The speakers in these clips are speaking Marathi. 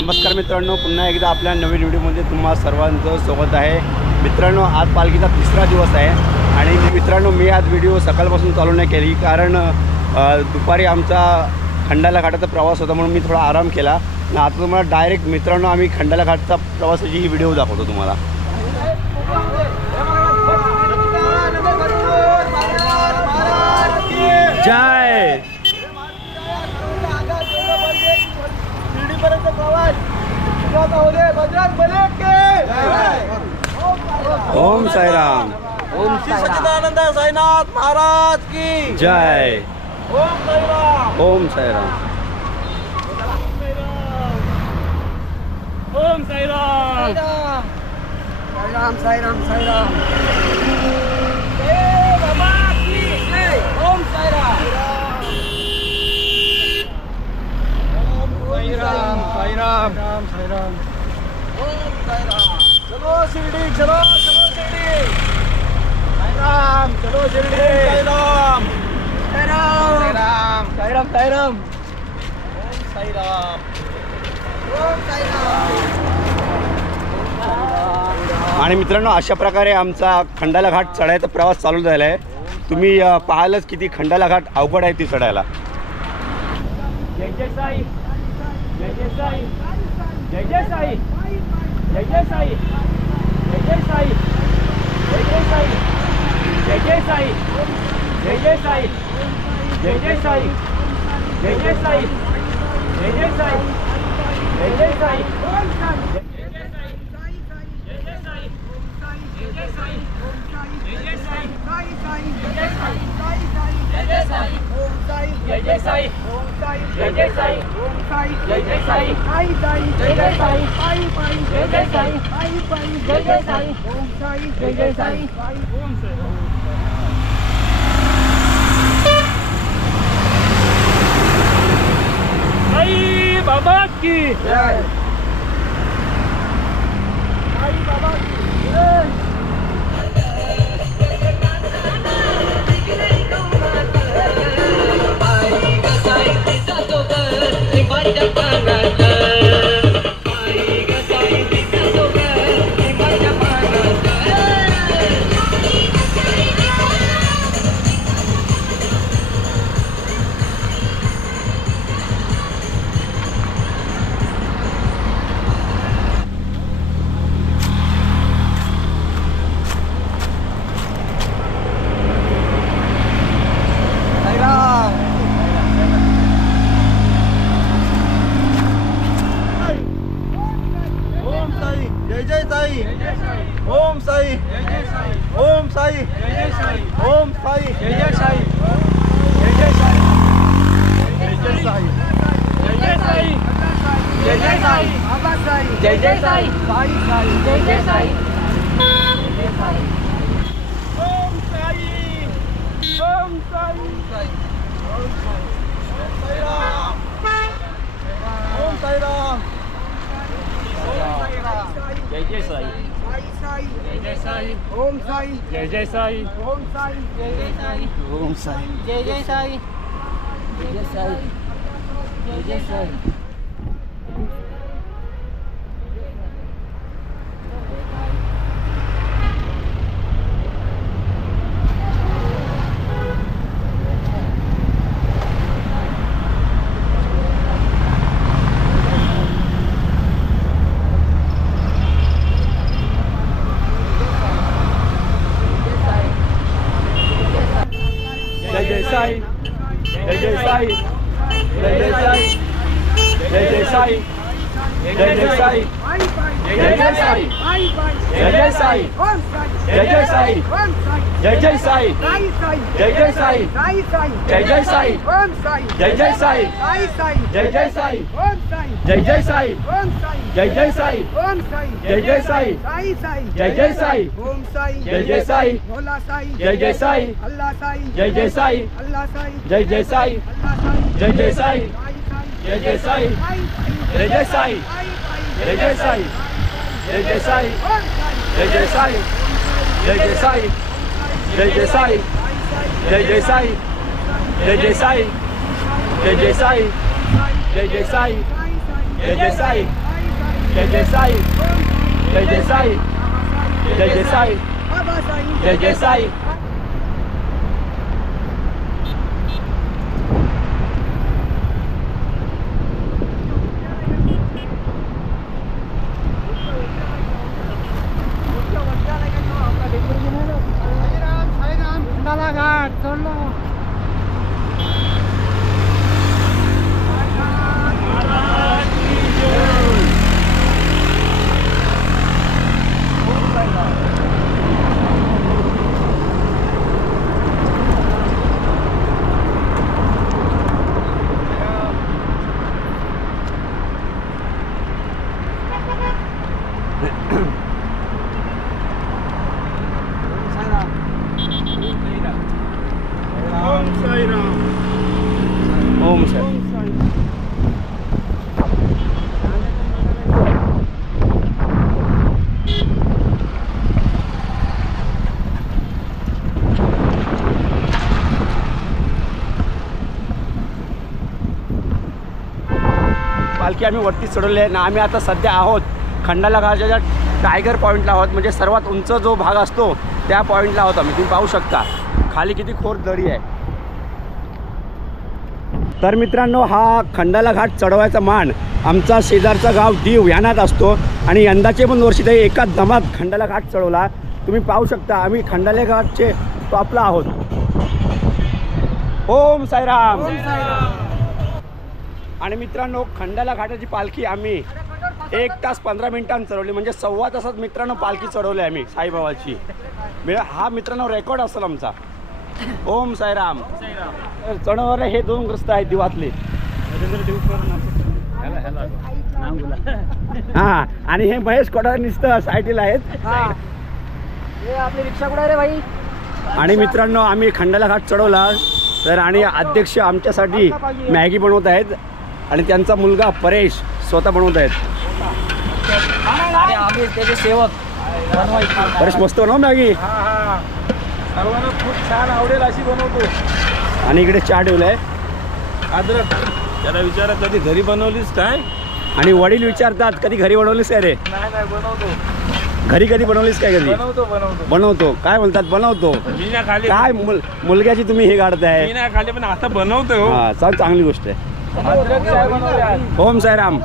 नमस्कार मित्रांनो पुन्हा एकदा आपल्या नवीन व्हिडिओमध्ये तुम्हा सर्वांचं स्वागत आहे. मित्रांनो आज पालखीचा तिसरा दिवस आहे आणि मित्रांनो मी आज व्हिडिओ सकाळपासून चालू नाही केली कारण दुपारी आमचा खंडाला घाटाचा प्रवास होता म्हणून मी थोडा आराम केला. आणि आता तुम्हाला डायरेक्ट मित्रांनो आम्ही खंडाला घाटचा प्रवासाची ही व्हिडिओ दाखवतो तुम्हाला. ओम साईराम. ओम सच्चिदानंद साईनाथ महाराज की. जय. ओम साईराम. ओम साईराम. ओम साईराम. साईराम साईराम साईराम. ओम साईराम. ओम साईराम. साईराम साईराम. चलो शिर्डी चलो चलो शिर्डी. साईराम चलो शिर्डी. साईराम साईराम. साईराम साईराम ओम साईराम. ओम साईराम. आणि मित्रांनो अशा प्रकारे आमचा खंडाला घाट चढायचा प्रवास चालू झाला आहे तुम्ही पाहालच किती खंडाला घाट अवघड आहे ती चढायला. जय जय साई. जय जय साई. जय जय Sai. Yes, I. Dậy dây xây Dậy dây xây Dậy dây xây Dậy dây xây Dậy dây xây Dậy dây xây Dậy dây xây Dậy bà bác kì. Sai Om Sai जय जय साई जय जय साई जय जय साई जय जय साई जय जय साई बाबा साई जय जय साई साई साई जय जय साई ओम साई ओम साई ओम साई राम ओम साई राम जय जय साई जय जय साई ओम साई जय जय साई ओम साई जय जय साई ओम साई जय जय साई जय जय साई जय जय साई जय जय साई जय जय साई जय जय साई जय जय साई जय जय साई जय जय साई जय जय साई जय जय साई जय जय साई जय जय साई जय जय साई जय जय साई जय जय साई जय जय साई जय जय साई जय जय साई जय जय साई ओम साई जय जय साई भोला साई जय जय साई अल्लाह साई जय जय साई अल्लाह साई जय जय साई अल्लाह साई जय जय साई साई जय जय साई जय जय साई जय जय साई जय जय साई जय जय साई जय जय साई जय जय साई जय जय साई जय जय साई जय जय साई जय जय साई जय जय साई जय जय साई जय जय साई जय जय साई ओम सर पालखी आम्ही वरती चढवली आहे. ना आम्ही आता सध्या आहोत खंडाला घाटच्या ज्या टायगर पॉईंटला आहोत. म्हणजे सर्वात उंच जो भाग असतो त्या पॉईंटला आहोत आम्ही. तुम्ही पाहू शकता. खाली किती खोर दरी आहे. तर मित्रांनो हा खंडाला घाट चढवायचा मान आमचा शेजारचा गाव दीव यानात असतो. आणि यंदाचे पण वर्षी ते एका दमात खंडाला घाट चढवला. तुम्ही पाहू शकता आम्ही खंडाला घाटचे टॉपला आहोत. ओम साईराम. आणि मित्रांनो खंडाला घाटाची पालखी आम्ही एक तास पंधरा मिनिटांत चढवली. म्हणजे सव्वा तासात मित्रांनो पालखी चढवली आम्ही साईबाबाची. म्हणजे हा मित्रांनो रेकॉर्ड असेल आमचा. ओम साईराम. चढवणारे हे दोन ग्रस्त आहेत दिवातले. हा आणि हे महेश कोडार नुसतं सायटीला आहेत. आपली रिक्षा कुठे रे भाई? आणि मित्रांनो आम्ही खंडाला घाट चढवला. तर आणि अध्यक्ष आमच्यासाठी मॅगी बनवत आहेत. आणि त्यांचा मुलगा परेश स्वतः बनवत आहेत. आणि आम्ही त्याचे सेवक परेश मस्त बनव मॅगी सर्वांना खूप छान आवडेल अशी बनवतो. आणि इकडे चहा ठेवलाय. अद्रक. त्याला विचारा कधी घरी बनवलीस काय? आणि वडील विचारतात कधी घरी बनवलीस काय रे? नाही नाही बनवतो. घरी कधी बनवलीस काय कधी? बनवतो बनवतो. बनवतो. काय बोलतात? बनवतो. मी ना खाली काय मुल मुलग्याची तुम्ही हे काढताय? मी ना खाली पण आता बनवतो हो. हा चांगली गोष्ट आहे. ओम साईराम.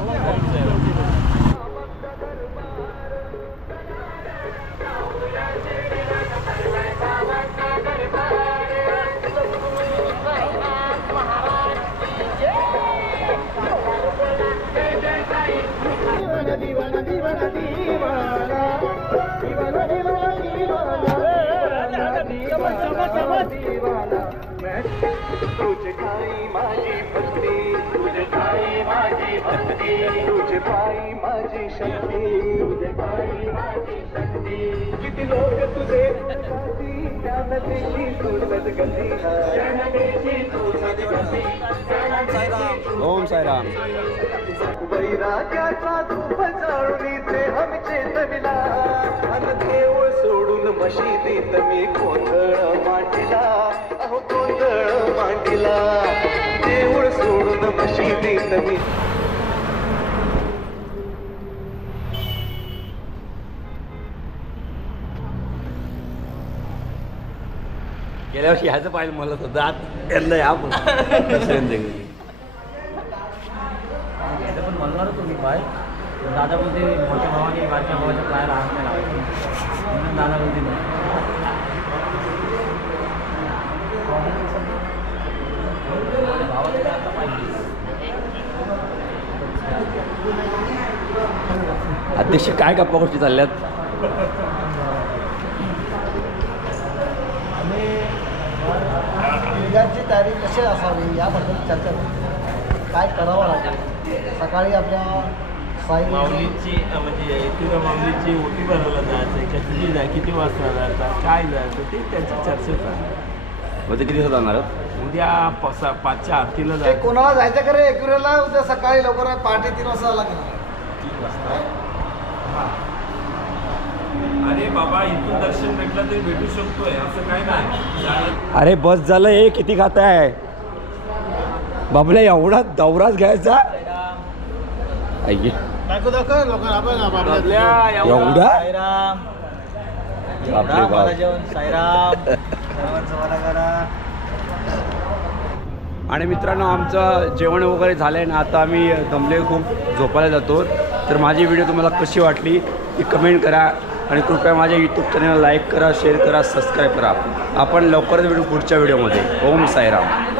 तुझे ठाई माझी भक्ती तुझे ठाई माझी भक्ती तुझे पायी माझी शक्ती तुझे पायी माझी शक्ती किती लोक तुझे साठी तू सदगती ज्ञानतेची तू सद्गती ओम साईराम. वैराग्याचा धूप जाळून ते आमचे तविला अन देव सोडून मशिदीत मी कोंधळ मांडिला. अहो कोंधळ मांडिला. गेल्या वर्षी ह्याचं पाहिलं मला तर दात यंदा या पण. पण म्हणणारच होती पाय दादा बोलते मोठ्या भावाने बारक्या भावाच्या पायाला हात नाही लावायचे. म्हणून दादा बोलते नाही भावाचं काय आता पाहिजे अध्यक्ष काय गप्पा गोष्टी चालल्यात? पिढ्यांची तयारी कशी असावी याबद्दल चर्चा. काय करावं लागेल? सकाळी आपल्या साई माऊलीची म्हणजे किंवा माऊलीची ओटी भरायला जायचं किती जाय किती वाजता जायचं काय जायचं ते त्याची चर्चा चालू मग ते किती जाणार आहोत? उद्या पसा पाचच्या आरतीला ते जायचं. कोणाला जायचं का रे? एकविरेला उद्या सकाळी लवकर पहाटे तीन वाजता लागेल तीन वाजता अरे बाबा इथून दर्शन भेटलं तरी भेटू शकतोय असं काय नाही. जायला अरे बस झालं हे किती खात आहे बाबल्या एवढा दौराच घ्यायचा एवढा आणि मित्रांनो आमचं जेवण वगैरे झालं आहे ना आता आम्ही दमले खूप झोपायला जातो. तर माझी व्हिडिओ तुम्हाला कशी वाटली ती कमेंट करा. आणि कृपया माझ्या यूट्यूब चॅनलला लाईक करा शेअर करा सबस्क्राईब करा. आपण लवकरच भेटू पुढच्या व्हिडिओमध्ये ओम साईराम.